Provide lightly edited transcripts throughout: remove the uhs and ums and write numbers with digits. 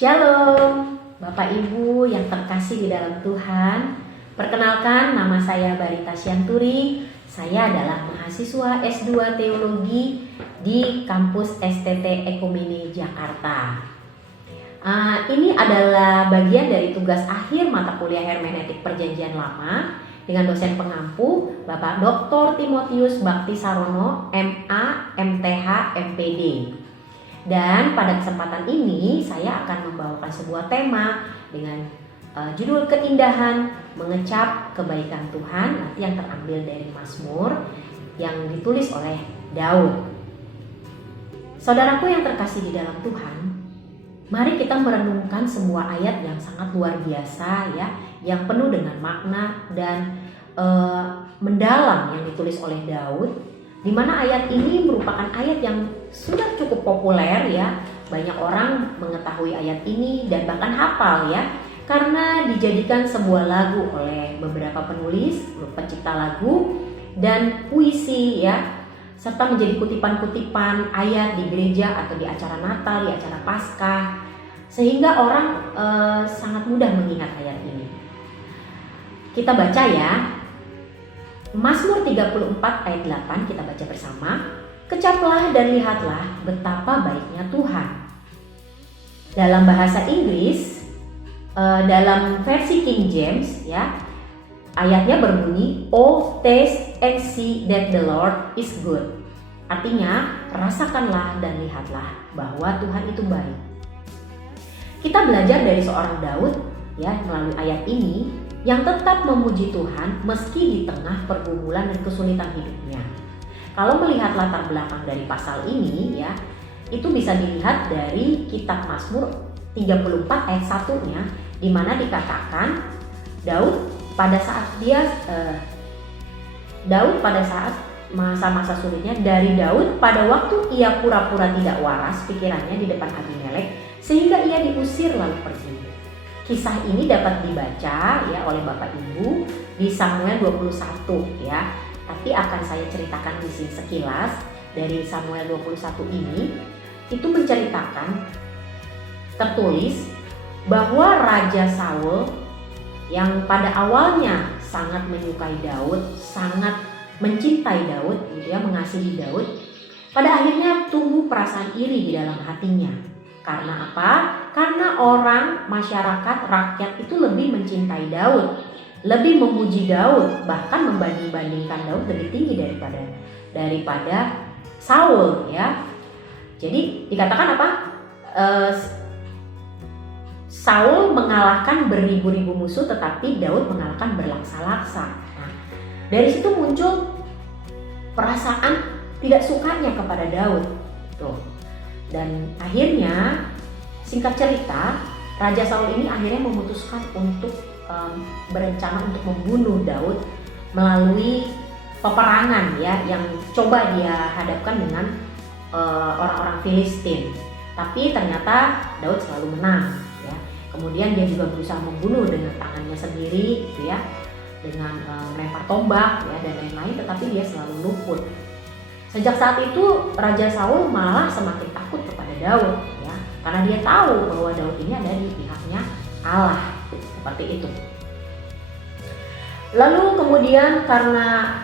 Shalom, Bapak Ibu yang terkasih di dalam Tuhan. Perkenalkan, nama saya Barita Sianturi. Saya adalah mahasiswa S2 Teologi di kampus STT Ekumene Jakarta. Ini adalah bagian dari tugas akhir mata kuliah Hermeneutik Perjanjian Lama dengan dosen pengampu Bapak Dr. Timotius Bakti Sarono, MA, MTH, MPD. Dan pada kesempatan ini saya akan membawakan sebuah tema dengan judul Keindahan Mengecap Kebaikan Tuhan, nanti yang terambil dari Mazmur yang ditulis oleh Daud. Saudaraku yang terkasih di dalam Tuhan, mari kita merenungkan sebuah ayat yang sangat luar biasa ya, yang penuh dengan makna dan mendalam yang ditulis oleh Daud. Di mana ayat ini merupakan ayat yang sudah cukup populer ya. Banyak orang mengetahui ayat ini dan bahkan hafal ya, karena dijadikan sebuah lagu oleh beberapa penulis, pencipta lagu dan puisi ya, serta menjadi kutipan-kutipan ayat di gereja atau di acara Natal, di acara Paskah, sehingga orang sangat mudah mengingat ayat ini. Kita baca ya, Mazmur 34 ayat 8, kita baca bersama. Kecaplah dan lihatlah betapa baiknya Tuhan. Dalam bahasa Inggris, dalam versi King James ya, ayatnya berbunyi, "Oh, taste and see that the Lord is good." Artinya, rasakanlah dan lihatlah bahwa Tuhan itu baik. Kita belajar dari seorang Daud ya melalui ayat ini, yang tetap memuji Tuhan meski di tengah pergumulan dan kesulitan hidupnya. Kalau melihat latar belakang dari pasal ini ya, itu bisa dilihat dari kitab Mazmur 34 ayat 1-nya, di mana dikatakan Daud pada saat masa-masa sulitnya, dari Daud pada waktu ia pura-pura tidak waras pikirannya di depan Abimelek sehingga ia diusir lalu pergi. Kisah ini dapat dibaca ya oleh Bapak Ibu di Samuel 21 ya. Tapi akan saya ceritakan di sini sekilas dari Samuel 21 ini. Itu menceritakan, tertulis bahwa Raja Saul yang pada awalnya sangat menyukai Daud, sangat mencintai Daud, gitu ya, mengasihi Daud, pada akhirnya tumbuh perasaan iri di dalam hatinya. Karena apa? Karena orang, masyarakat, rakyat itu lebih mencintai Daud, lebih memuji Daud, bahkan membanding-bandingkan Daud lebih tinggi daripada Saul ya. Jadi dikatakan apa? Saul mengalahkan beribu-ribu musuh, tetapi Daud mengalahkan berlaksa-laksa. Nah, dari situ muncul perasaan tidak sukanya kepada Daud. Tuh. Dan akhirnya, singkat cerita, Raja Saul ini akhirnya memutuskan untuk berencana untuk membunuh Daud melalui peperangan ya, yang coba dia hadapkan dengan orang-orang Filistin. Tapi ternyata Daud selalu menang ya. Kemudian dia juga berusaha membunuh dengan tangannya sendiri gitu ya, dengan melempar tombak ya dan lain-lain, tetapi dia selalu luput. Sejak saat itu Raja Saul malah semakin takut kepada Daud ya, karena dia tahu bahwa Daud ini ada di pihaknya Allah, seperti itu. Lalu kemudian karena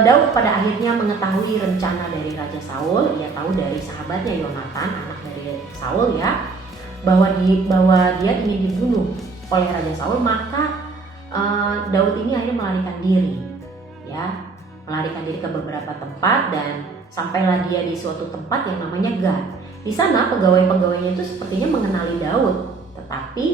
Daud pada akhirnya mengetahui rencana dari Raja Saul, dia tahu dari sahabatnya Yonatan, anak dari Saul ya, bahwa dia ingin dibunuh oleh Raja Saul, maka Daud ini akhirnya melarikan diri ya. Melarikan diri ke beberapa tempat dan sampailah dia di suatu tempat yang namanya Gad. Di sana pegawai-pegawainya itu sepertinya mengenali Daud, tetapi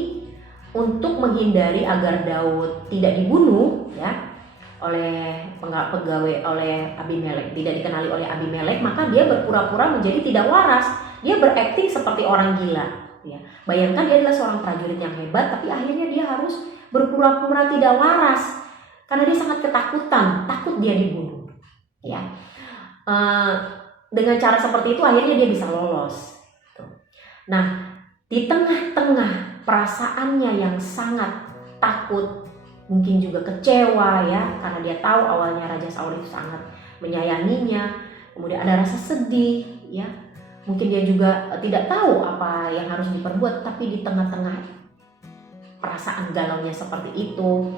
untuk menghindari agar Daud tidak dibunuh ya oleh pegawai, oleh Abimelek, tidak dikenali oleh Abimelek, maka dia berpura-pura menjadi tidak waras. Dia berakting seperti orang gila ya. Bayangkan dia adalah seorang prajurit yang hebat, tapi akhirnya dia harus berpura-pura tidak waras karena dia sangat ketakutan, takut dia dibunuh ya. Dengan cara seperti itu akhirnya dia bisa lolos. Nah, di tengah-tengah perasaannya yang sangat takut, mungkin juga kecewa ya, karena dia tahu awalnya Raja Saul itu sangat menyayanginya, kemudian ada rasa sedih ya, Mungkin dia juga tidak tahu apa yang harus diperbuat, tapi di tengah-tengah perasaan galaunya seperti itu,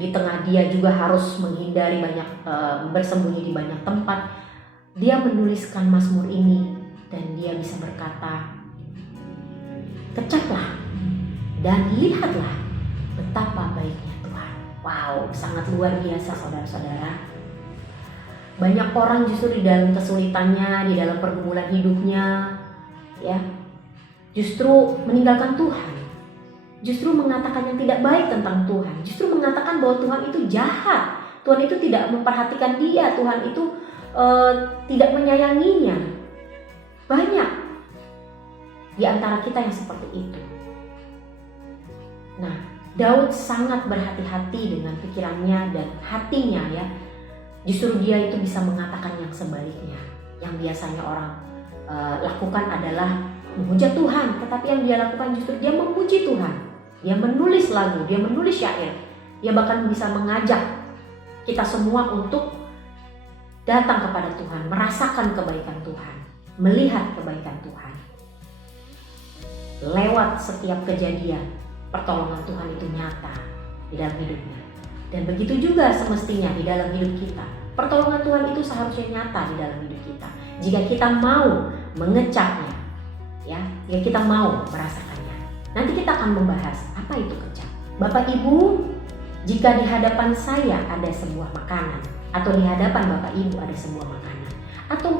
di tengah dia juga harus menghindari bersembunyi di banyak tempat, dia menuliskan Mazmur ini dan dia bisa berkata, kecaplah dan lihatlah betapa baiknya Tuhan. Wow, sangat luar biasa saudara-saudara. Banyak orang justru di dalam kesulitannya, di dalam pergumulan hidupnya, ya, justru meninggalkan Tuhan, justru mengatakan yang tidak baik tentang Tuhan, justru mengatakan bahwa Tuhan itu jahat, Tuhan itu tidak memperhatikan dia, Tuhan itu tidak menyayanginya. Banyak di antara kita yang seperti itu. Nah, Daud sangat berhati-hati dengan pikirannya dan hatinya, ya. Justru dia itu bisa mengatakan yang sebaliknya. Yang biasanya orang lakukan adalah menghujat Tuhan, tetapi yang dia lakukan justru dia memuji Tuhan. Dia menulis lagu, dia menulis syair. Dia bahkan bisa mengajak kita semua untuk datang kepada Tuhan, merasakan kebaikan Tuhan, melihat kebaikan Tuhan. Lewat setiap kejadian, pertolongan Tuhan itu nyata di dalam hidupnya. Dan begitu juga semestinya di dalam hidup kita. Pertolongan Tuhan itu seharusnya nyata di dalam hidup kita. Jika kita mau mengecapnya, ya, jika kita mau merasakannya. Nanti kita akan membahas apa itu kecap. Bapak Ibu, jika di hadapan saya ada sebuah makanan, atau di hadapan Bapak Ibu ada sebuah makanan, atau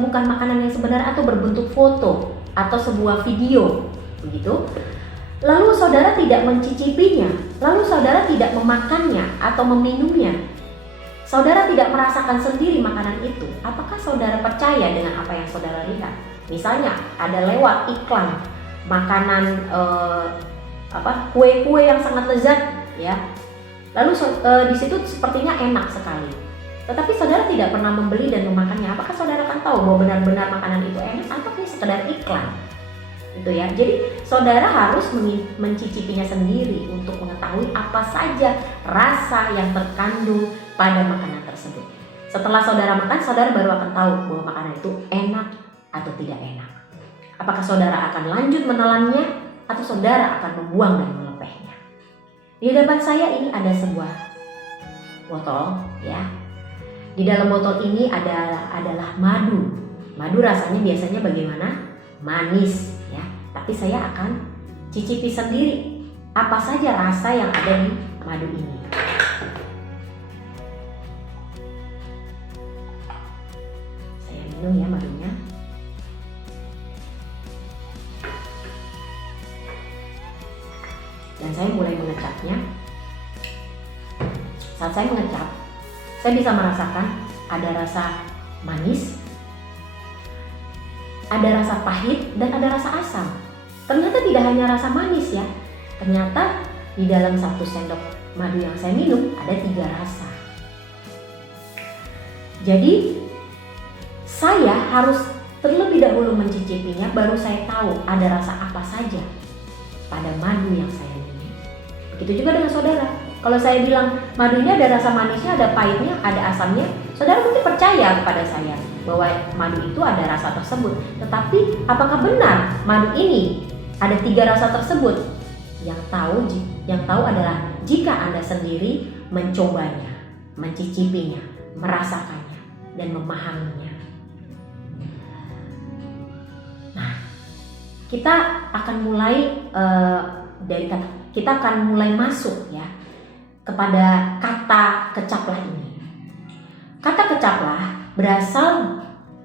bukan makanan yang sebenarnya, atau berbentuk foto atau sebuah video, begitu. Lalu saudara tidak mencicipinya, lalu saudara tidak memakannya atau meminumnya, saudara tidak merasakan sendiri makanan itu, apakah saudara percaya dengan apa yang saudara lihat? Misalnya ada lewat iklan makanan kue-kue yang sangat lezat, ya. Lalu di situ sepertinya enak sekali. Tetapi saudara tidak pernah membeli dan memakannya, apakah saudara akan tahu bahwa benar-benar makanan itu enak atau ini sekedar iklan? Gitu ya. Jadi saudara harus mencicipinya sendiri untuk mengetahui apa saja rasa yang terkandung pada makanan tersebut. Setelah saudara makan, saudara baru akan tahu bahwa makanan itu enak atau tidak enak. Apakah saudara akan lanjut menelannya atau saudara akan membuang dan melepehnya. Di hadapan saya ini ada sebuah botol, ya. Di dalam botol ini adalah madu. Madu rasanya biasanya bagaimana? Manis, ya. Tapi saya akan cicipi sendiri apa saja rasa yang ada di madu ini. Saya minum ya madunya. Dan saya mulai mengecapnya. Saat saya mengecap, saya bisa merasakan ada rasa manis, ada rasa pahit, dan ada rasa asam. Ternyata tidak hanya rasa manis, ya. Ternyata di dalam 1 sendok madu yang saya minum ada 3 rasa. Jadi saya harus terlebih dahulu mencicipinya, baru saya tahu ada rasa apa saja pada madu yang saya minum. Begitu juga dengan saudara. Kalau saya bilang madu ini ada rasa manisnya, ada pahitnya, ada asamnya, saudara mungkin percaya kepada saya bahwa madu itu ada rasa tersebut. Tetapi apakah benar madu ini ada 3 rasa tersebut? Yang tahu adalah jika Anda sendiri mencobanya, mencicipinya, merasakannya, dan memahaminya. Nah, kita akan mulai kita akan mulai masuk, ya, kepada kata kecaplah ini. Kata kecaplah berasal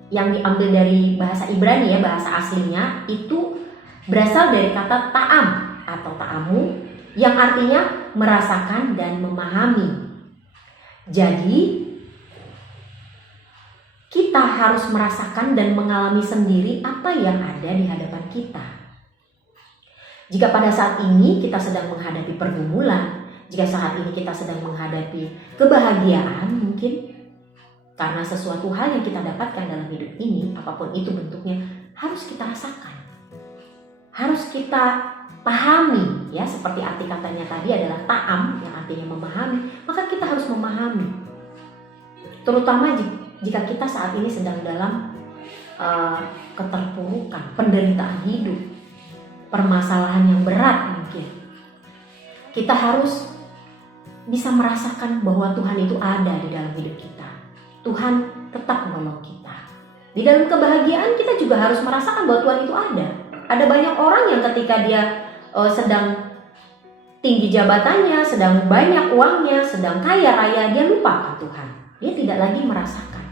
yang diambil dari bahasa Ibrani, ya, bahasa aslinya itu berasal dari kata ta'am atau ta'amu yang artinya merasakan dan memahami. Jadi kita harus merasakan dan mengalami sendiri apa yang ada di hadapan kita. Jika pada saat ini kita sedang menghadapi pergumulan, jika saat ini kita sedang menghadapi kebahagiaan mungkin karena sesuatu hal yang kita dapatkan dalam hidup ini, apapun itu bentuknya, harus kita rasakan. Harus kita pahami, ya, seperti arti katanya tadi adalah ta'am yang artinya memahami, maka kita harus memahami. Terutama jika kita saat ini sedang dalam keterpurukan, penderitaan hidup, permasalahan yang berat mungkin, kita harus bisa merasakan bahwa Tuhan itu ada di dalam hidup kita. Tuhan tetap menolong kita. Di dalam kebahagiaan kita juga harus merasakan bahwa Tuhan itu ada. Ada banyak orang yang ketika dia sedang tinggi jabatannya, sedang banyak uangnya, sedang kaya raya, dia lupakan Tuhan. Dia tidak lagi merasakan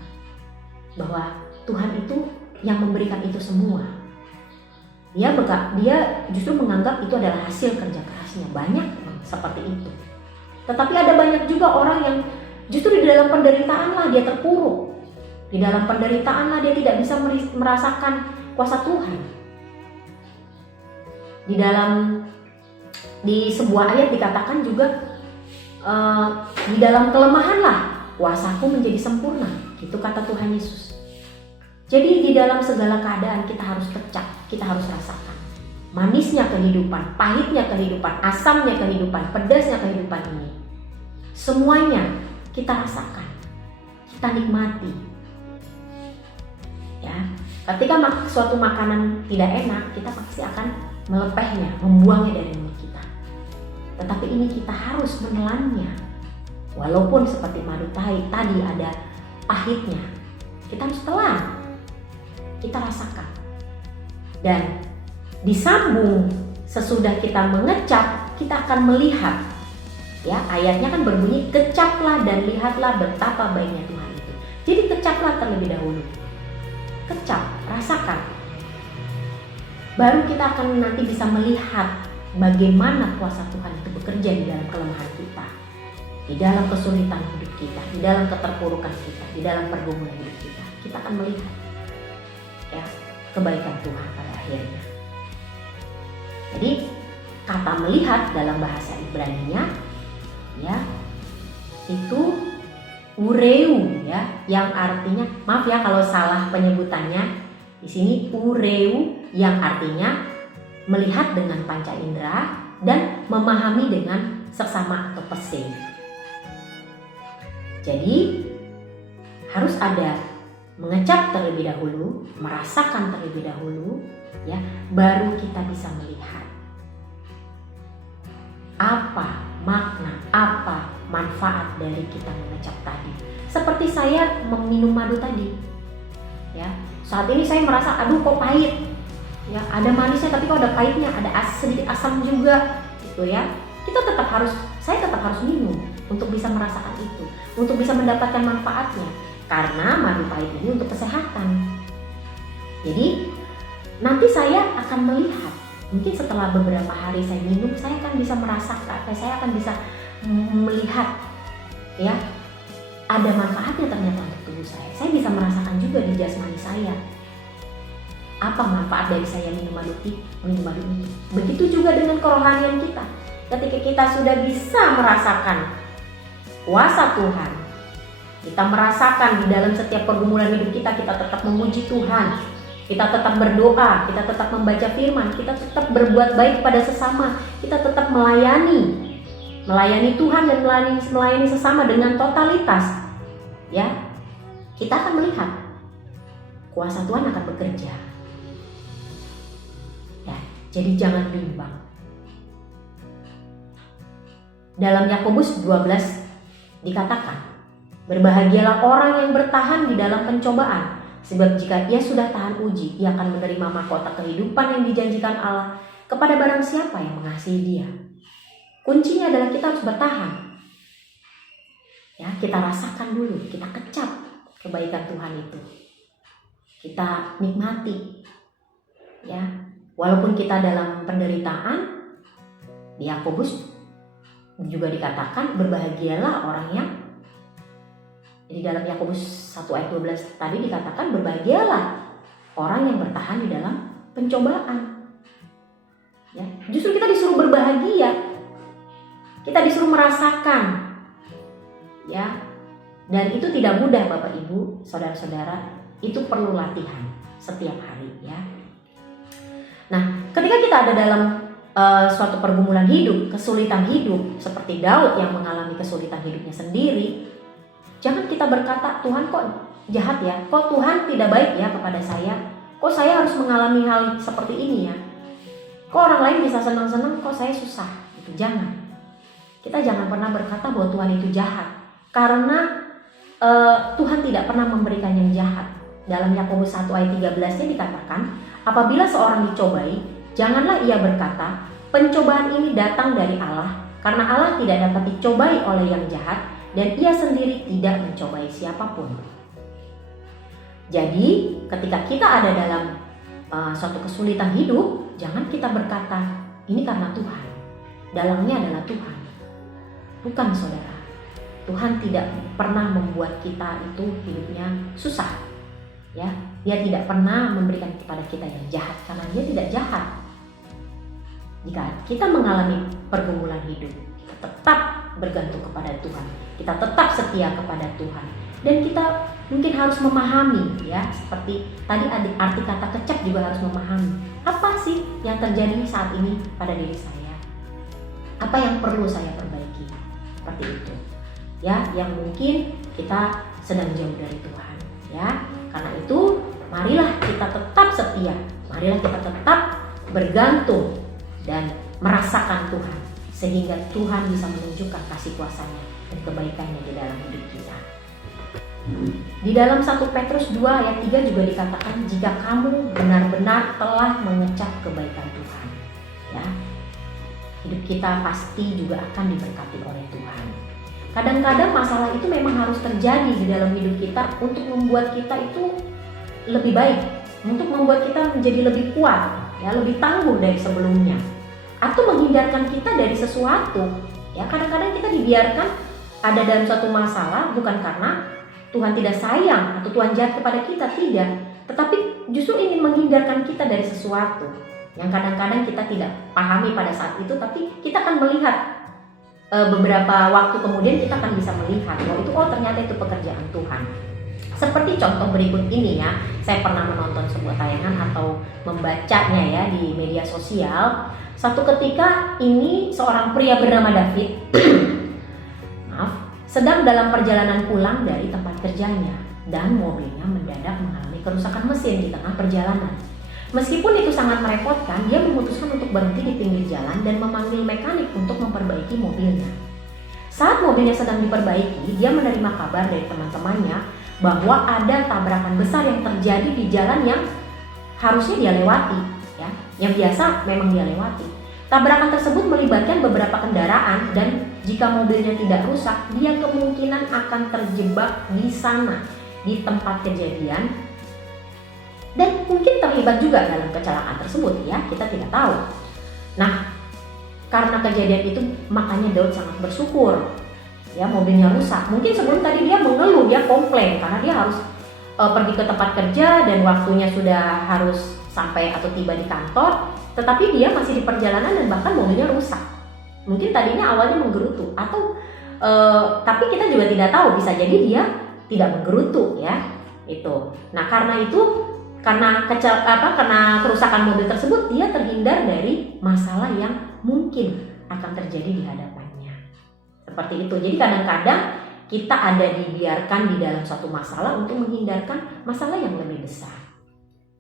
bahwa Tuhan itu yang memberikan itu semua. Dia justru menganggap itu adalah hasil kerja kerasnya. Banyak seperti itu. Tetapi ada banyak juga orang yang justru di dalam penderitaanlah dia terpuruk. Di dalam penderitaanlah dia tidak bisa merasakan kuasa Tuhan. Di sebuah ayat dikatakan juga di dalam kelemahanlah kuasaku menjadi sempurna. Itu kata Tuhan Yesus. Jadi di dalam segala keadaan kita harus kecap, kita harus rasakan manisnya kehidupan, pahitnya kehidupan, asamnya kehidupan, pedasnya kehidupan ini. Semuanya kita rasakan, kita nikmati. Ya, ketika suatu makanan tidak enak, kita pasti akan melepehnya, membuangnya dari mulut kita. Tetapi ini kita harus menelannya. Walaupun seperti madu tadi ada pahitnya, kita harus telan. Kita rasakan. Dan disambung sesudah kita mengecap, kita akan melihat. Ya, ayatnya kan berbunyi, kecaplah dan lihatlah betapa baiknya Tuhan itu. Jadi kecaplah terlebih dahulu. Kecap, rasakan. Baru kita akan nanti bisa melihat bagaimana kuasa Tuhan itu bekerja di dalam kelemahan kita, di dalam kesulitan hidup kita, di dalam keterpurukan kita, di dalam pergumulan hidup kita. Kita akan melihat ya kebaikan Tuhan pada akhirnya. Jadi kata melihat dalam bahasa Ibrani-nya ya itu ureu ya, yang artinya, maaf ya kalau salah penyebutannya, di sini ureu yang artinya melihat dengan panca indera dan memahami dengan seksama atau pese. Jadi harus ada mengecap terlebih dahulu, merasakan terlebih dahulu, ya, baru kita bisa melihat apa makna, apa manfaat dari kita mengecap tadi. Seperti saya meminum madu tadi, ya, saat ini saya merasa, aduh kok pahit, ya, ada manisnya tapi kok ada pahitnya, ada sedikit asam juga, gitu ya. Saya tetap harus minum untuk bisa merasakan itu, untuk bisa mendapatkan manfaatnya. Karena madu pahit ini untuk kesehatan. Jadi nanti saya akan melihat, mungkin setelah beberapa hari saya minum, saya akan bisa merasakan, saya akan bisa melihat ya ada manfaatnya ternyata untuk tubuh saya. Saya bisa merasakan juga di jasmani saya apa manfaat dari saya minum madu ini. Begitu juga dengan kerohanian kita. Ketika kita sudah bisa merasakan kuasa Tuhan, kita merasakan di dalam setiap pergumulan hidup kita, kita tetap memuji Tuhan, kita tetap berdoa, kita tetap membaca firman, kita tetap berbuat baik pada sesama, kita tetap melayani Tuhan dan melayani sesama dengan totalitas. Ya, kita akan melihat kuasa Tuhan akan bekerja. Ya, jadi jangan bimbang. Dalam Yakobus 12 dikatakan, berbahagialah orang yang bertahan di dalam pencobaan, sebab jika ia sudah tahan uji, ia akan menerima mahkota kehidupan yang dijanjikan Allah kepada barang siapa yang mengasihi Dia. Kuncinya adalah kita harus bertahan. Ya, kita rasakan dulu, kita kecap kebaikan Tuhan itu. Kita nikmati. Ya, walaupun kita dalam penderitaan, di Yakobus juga dikatakan berbahagialah orang yang, di dalam Yakobus 1 ayat 12 tadi dikatakan berbahagialah orang yang bertahan di dalam pencobaan. Ya, justru kita disuruh berbahagia. Kita disuruh merasakan. Ya. Dan itu tidak mudah Bapak Ibu, saudara-saudara, itu perlu latihan setiap hari ya. Nah, ketika kita ada dalam suatu pergumulan hidup, kesulitan hidup, seperti Daud yang mengalami kesulitan hidupnya sendiri, jangan kita berkata, Tuhan kok jahat ya, kok Tuhan tidak baik ya kepada saya, kok saya harus mengalami hal seperti ini ya, kok orang lain bisa senang-senang, kok saya susah. Itu jangan. Kita jangan pernah berkata bahwa Tuhan itu jahat, karena Tuhan tidak pernah memberikan yang jahat. Dalam Yakobus 1 ayat 13-nya dikatakan, apabila seorang dicobai, janganlah ia berkata, pencobaan ini datang dari Allah, karena Allah tidak dapat dicobai oleh yang jahat, dan ia sendiri tidak mencobai siapapun. Jadi ketika kita ada dalam suatu kesulitan hidup, jangan kita berkata, ini karena Tuhan. Dalangnya adalah Tuhan, bukan saudara. Tuhan tidak pernah membuat kita itu hidupnya susah. Ya, Dia tidak pernah memberikan kepada kita yang jahat, karena Dia tidak jahat. Jika kita mengalami pergumulan hidup, kita tetap bergantung kepada Tuhan, kita tetap setia kepada Tuhan, dan kita mungkin harus memahami, ya, seperti tadi arti kata kecap juga harus memahami apa sih yang terjadi saat ini pada diri saya, apa yang perlu saya perbaiki, seperti itu, ya, yang mungkin kita sedang jauh dari Tuhan, ya. Karena itu, marilah kita tetap setia, marilah kita tetap bergantung dan merasakan Tuhan, sehingga Tuhan bisa menunjukkan kasih kuasa-Nya dan kebaikan-Nya di dalam hidup kita. Di dalam 1 Petrus 2 ayat 3 juga dikatakan, jika kamu benar-benar telah mengecap kebaikan Tuhan, ya, hidup kita pasti juga akan diberkati oleh Tuhan. Kadang-kadang masalah itu memang harus terjadi di dalam hidup kita untuk membuat kita itu lebih baik, untuk membuat kita menjadi lebih kuat, ya, lebih tangguh dari sebelumnya, atau menghindarkan kita dari sesuatu. Ya, kadang-kadang kita dibiarkan ada dalam suatu masalah bukan karena Tuhan tidak sayang atau Tuhan jahat kepada kita, tidak, tetapi justru ingin menghindarkan kita dari sesuatu yang kadang-kadang kita tidak pahami pada saat itu, tapi kita akan melihat beberapa waktu kemudian kita akan bisa melihat bahwa itu, oh ternyata itu pekerjaan Tuhan. Seperti contoh berikut ini, ya, saya pernah menonton sebuah tayangan atau membacanya, ya, di media sosial. Satu ketika ini seorang pria bernama David sedang dalam perjalanan pulang dari tempat kerjanya, dan mobilnya mendadak mengalami kerusakan mesin di tengah perjalanan. Meskipun itu sangat merepotkan, dia memutuskan untuk berhenti di pinggir jalan dan memanggil mekanik untuk memperbaiki mobilnya. Saat mobilnya sedang diperbaiki, dia menerima kabar dari teman-temannya bahwa ada tabrakan besar yang terjadi di jalan yang harusnya dia lewati, ya, yang biasa memang dia lewati. Tabrakan tersebut melibatkan beberapa kendaraan, dan jika mobilnya tidak rusak, dia kemungkinan akan terjebak di sana, di tempat kejadian, dan mungkin terlibat juga dalam kecelakaan tersebut, ya, kita tidak tahu. Nah, karena kejadian itu makanya Daud sangat bersyukur, ya, mobilnya rusak. Mungkin sebelum tadi dia mengeluh, dia komplain karena dia harus pergi ke tempat kerja dan waktunya sudah harus sampai atau tiba di kantor, tetapi dia masih di perjalanan dan bahkan mobilnya rusak. Mungkin tadinya awalnya menggerutu, atau tapi kita juga tidak tahu, bisa jadi dia tidak menggerutu, ya, itu. Nah, karena itu, karena kerusakan mobil tersebut, dia terhindar dari masalah yang mungkin akan terjadi di hadapannya. Seperti itu. Jadi kadang-kadang kita ada dibiarkan di dalam suatu masalah untuk menghindarkan masalah yang lebih besar.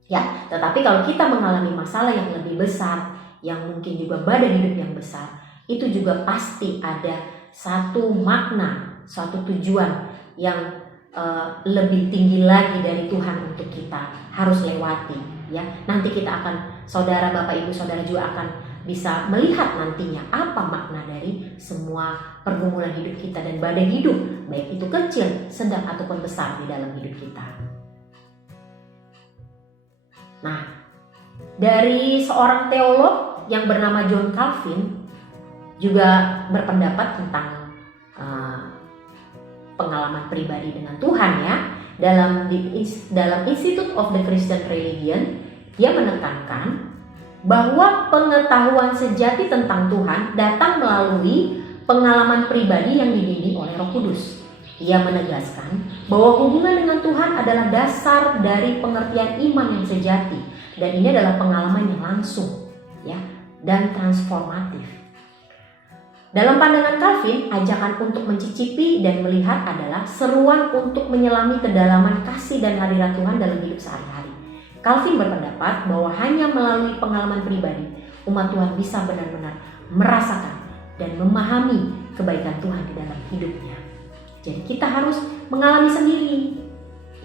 Ya, tetapi kalau kita mengalami masalah yang lebih besar, yang mungkin juga badai hidup yang besar, itu juga pasti ada satu makna, suatu tujuan yang lebih tinggi lagi dari Tuhan untuk kita harus lewati, ya. Nanti kita akan, saudara, Bapak, Ibu, saudara juga akan bisa melihat nantinya apa makna dari semua pergumulan hidup kita dan badai hidup, baik itu kecil, sedang ataupun besar di dalam hidup kita. Nah, dari seorang teolog yang bernama John Calvin juga berpendapat tentang pengalaman pribadi dengan Tuhan, ya. Dalam Institute of the Christian Religion, dia menekankan bahwa pengetahuan sejati tentang Tuhan datang melalui pengalaman pribadi yang dibimbing oleh Roh Kudus. Ia menegaskan bahwa hubungan dengan Tuhan adalah dasar dari pengertian iman yang sejati, dan ini adalah pengalaman yang langsung, ya, dan transformatif. Dalam pandangan Calvin, ajakan untuk mencicipi dan melihat adalah seruan untuk menyelami kedalaman kasih dan hadirat Tuhan dalam hidup sehari-hari. Calvin berpendapat bahwa hanya melalui pengalaman pribadi, umat Tuhan bisa benar-benar merasakan dan memahami kebaikan Tuhan di dalam hidupnya. Jadi kita harus mengalami sendiri,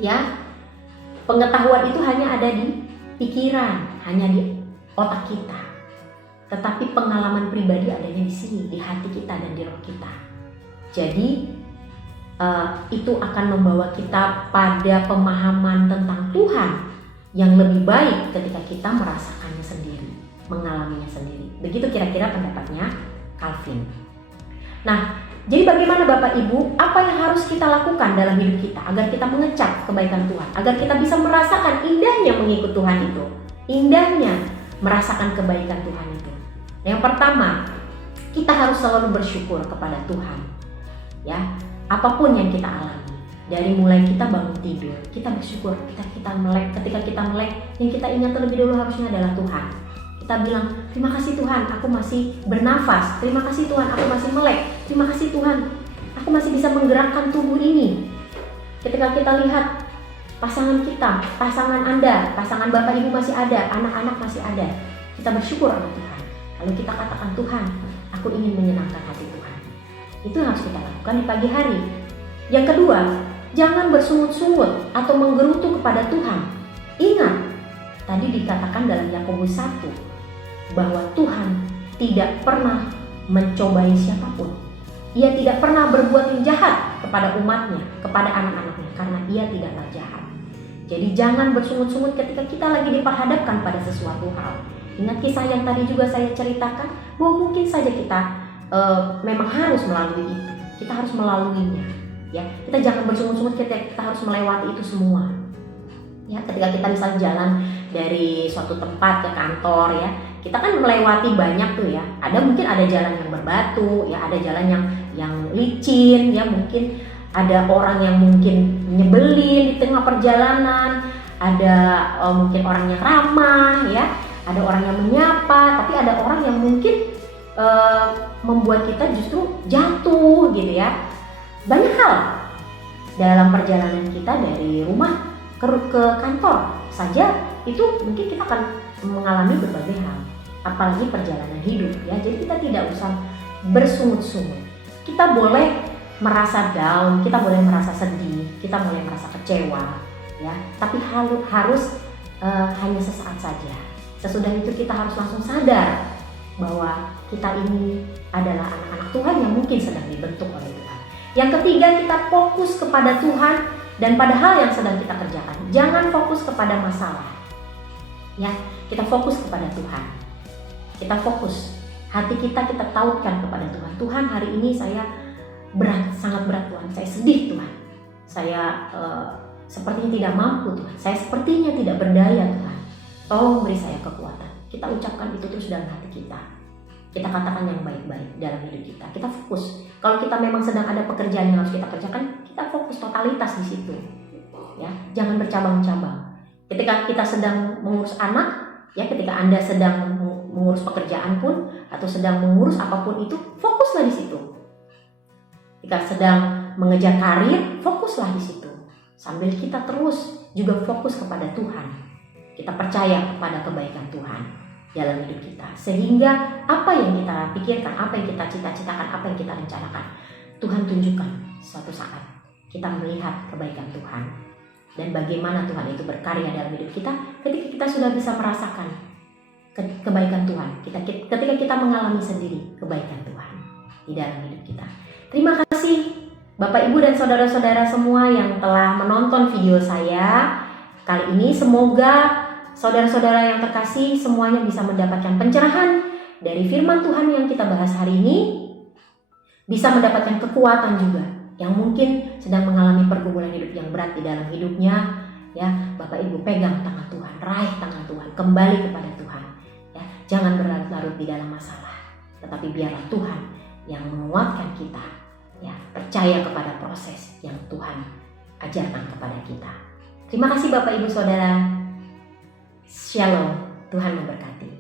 ya. Pengetahuan itu hanya ada di pikiran, hanya di otak kita. Tetapi pengalaman pribadi adanya di sini, di hati kita dan di roh kita. Jadi itu akan membawa kita pada pemahaman tentang Tuhan yang lebih baik ketika kita merasakannya sendiri, mengalaminya sendiri. Begitu kira-kira pendapatnya Calvin. Nah, jadi bagaimana Bapak Ibu, apa yang harus kita lakukan dalam hidup kita agar kita mengecap kebaikan Tuhan, agar kita bisa merasakan indahnya mengikut Tuhan itu, indahnya merasakan kebaikan Tuhan itu. Yang pertama, kita harus selalu bersyukur kepada Tuhan. Ya, apapun yang kita alami, dari mulai kita bangun tidur, kita bersyukur. Ketika kita melek, yang kita ingat terlebih dahulu harusnya adalah Tuhan. Kita bilang, terima kasih Tuhan, aku masih bernafas. Terima kasih Tuhan, aku masih melek. Terima kasih Tuhan, aku masih bisa menggerakkan tubuh ini. Ketika kita lihat pasangan kita, pasangan Anda, pasangan Bapak Ibu masih ada, anak-anak masih ada, kita bersyukur sama Tuhan. Lalu kita katakan, Tuhan, aku ingin menyenangkan hati Tuhan. Itu yang harus kita lakukan di pagi hari. Yang kedua, jangan bersungut-sungut atau menggerutu kepada Tuhan. Ingat, tadi dikatakan dalam Yakobus 1 bahwa Tuhan tidak pernah mencobai siapapun. Ia tidak pernah berbuat yang jahat kepada umatnya, kepada anak-anaknya, karena ia tidaklah jahat. Jadi jangan bersungut-sungut ketika kita lagi diperhadapkan pada sesuatu hal. Ingat kisah yang tadi juga saya ceritakan, bahwa mungkin saja kita memang harus melalui itu. Kita harus melaluinya. Ya, kita jangan bersungut-sungut ketika kita harus melewati itu semua. Ya, ketika kita misalnya jalan dari suatu tempat ke kantor, ya, kita kan melewati banyak tuh ya. Mungkin ada jalan yang berbatu, ya, ada jalan yang licin, ya, mungkin ada orang yang mungkin nyebelin di tengah perjalanan, ada mungkin orang yang ramah, ya, ada orang yang menyapa, tapi ada orang yang mungkin membuat kita justru jatuh gitu ya. Banyak hal dalam perjalanan kita dari rumah ke kantor saja itu mungkin kita akan mengalami berbagai hal, apalagi perjalanan hidup ya. Jadi kita tidak usah bersungut-sungut. Kita boleh merasa down, kita boleh merasa sedih, kita boleh merasa kecewa ya, tapi harus hanya sesaat saja. Sesudah itu kita harus langsung sadar bahwa kita ini adalah anak-anak Tuhan yang mungkin sedang dibentuk oleh Tuhan. Yang ketiga, kita fokus kepada Tuhan dan pada hal yang sedang kita kerjakan. Jangan fokus kepada masalah. Ya, kita fokus kepada Tuhan. Kita fokus. Hati kita tautkan kepada Tuhan. Tuhan, hari ini saya berat, sangat berat Tuhan. Saya sedih Tuhan. Saya sepertinya tidak mampu Tuhan. Saya sepertinya tidak berdaya Tuhan. Tolong beri saya kekuatan. Kita ucapkan itu terus dalam hati kita. Kita katakan yang baik-baik dalam hidup kita. Kita fokus. Kalau kita memang sedang ada pekerjaan yang harus kita kerjakan, kita fokus totalitas di situ. Ya, jangan bercabang-cabang. Ketika kita sedang mengurus anak, ya, ketika Anda sedang mengurus pekerjaan pun atau sedang mengurus apapun itu, fokuslah di situ. Jika sedang mengejar karir, fokuslah di situ. Sambil kita terus juga fokus kepada Tuhan. Kita percaya kepada kebaikan Tuhan dalam hidup kita. Sehingga apa yang kita pikirkan, apa yang kita cita-citakan, apa yang kita rencanakan, Tuhan tunjukkan suatu saat. Kita melihat kebaikan Tuhan. Dan bagaimana Tuhan itu berkarya dalam hidup kita ketika kita sudah bisa merasakan kebaikan Tuhan. Ketika kita mengalami sendiri kebaikan Tuhan di dalam hidup kita. Terima kasih Bapak Ibu dan saudara-saudara semua yang telah menonton video saya kali ini. Semoga saudara-saudara yang terkasih semuanya bisa mendapatkan pencerahan dari firman Tuhan yang kita bahas hari ini. Bisa mendapatkan kekuatan juga yang mungkin sedang mengalami pergumulan hidup yang berat di dalam hidupnya. Ya, Bapak Ibu pegang tangan Tuhan, raih tangan Tuhan, kembali kepada Tuhan. Ya, jangan berlarut-larut di dalam masalah, tetapi biarlah Tuhan yang menguatkan kita. Ya, percaya kepada proses yang Tuhan ajarkan kepada kita. Terima kasih Bapak Ibu Saudara. Shalom, Tuhan memberkati.